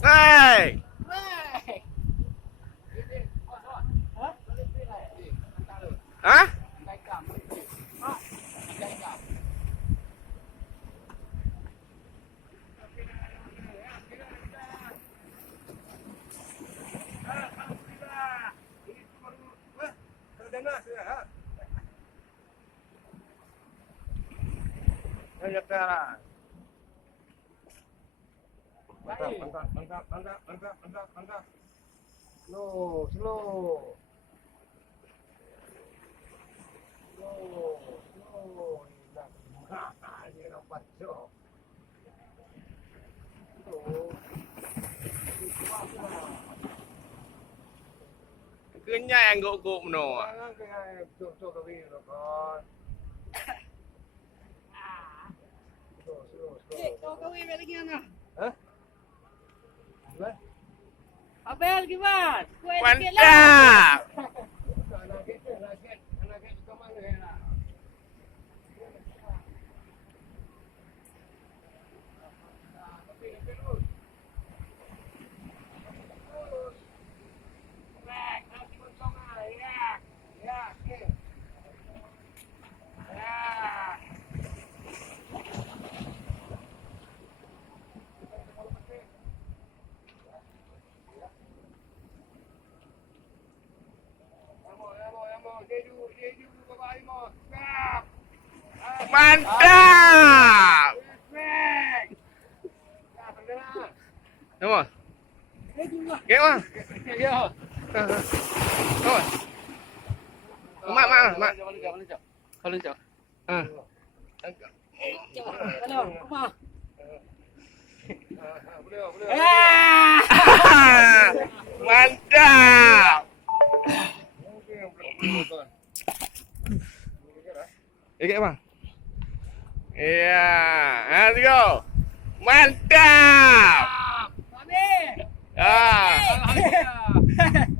Hai. Hah? Mantap. Slow. Ini dapat jauh. Kenyang yang gok meno. Abel gimana? Mantap. Mantap. Nama? Kek Mak. Kalau jauh. Mantap. Kek bang. Iya, let's go. Mantap. Amin. Ah. Alhamdulillah.